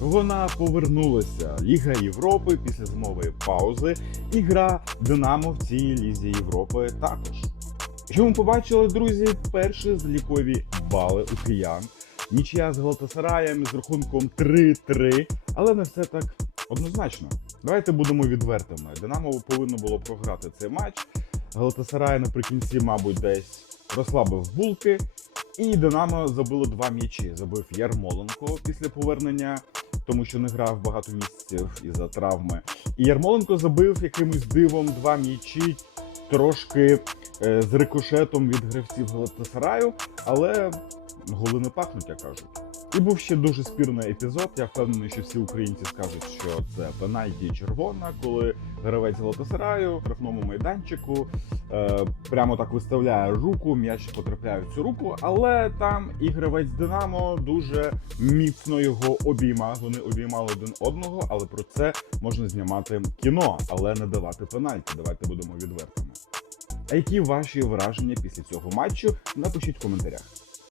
Вона повернулася. Ліга Європи після зимової паузи. І гра Динамо в цій лізі Європи також. Що ми побачили, друзі, перші залікові бали у киян. Нічия з Галатасараєм з рахунком 3-3, але не все так однозначно. Давайте будемо відвертими. Динамо повинно було програти цей матч. Галатасарай наприкінці, мабуть, десь розслабив булки. І Динамо забило два м'ячі. Забив Ярмоленко після повернення, тому що не грав багато місяців із-за травми. І Ярмоленко забив якимось дивом два м'ячі, трошки е, з рикошетом від гравців Галатасараю, але голи не пахнуть, як кажуть. І був ще дуже спірний епізод. Я впевнений, що всі українці скажуть, що це пенальті червона, коли гравець Галатасараю в штрафному майданчику прямо так виставляє руку, м'яч потрапляє в цю руку, але там і гравець Динамо дуже міцно його обіймав. Вони обіймали один одного, але про це можна знімати кіно, але не давати пенальті. Давайте будемо відвертими. А які ваші враження після цього матчу? Напишіть в коментарях.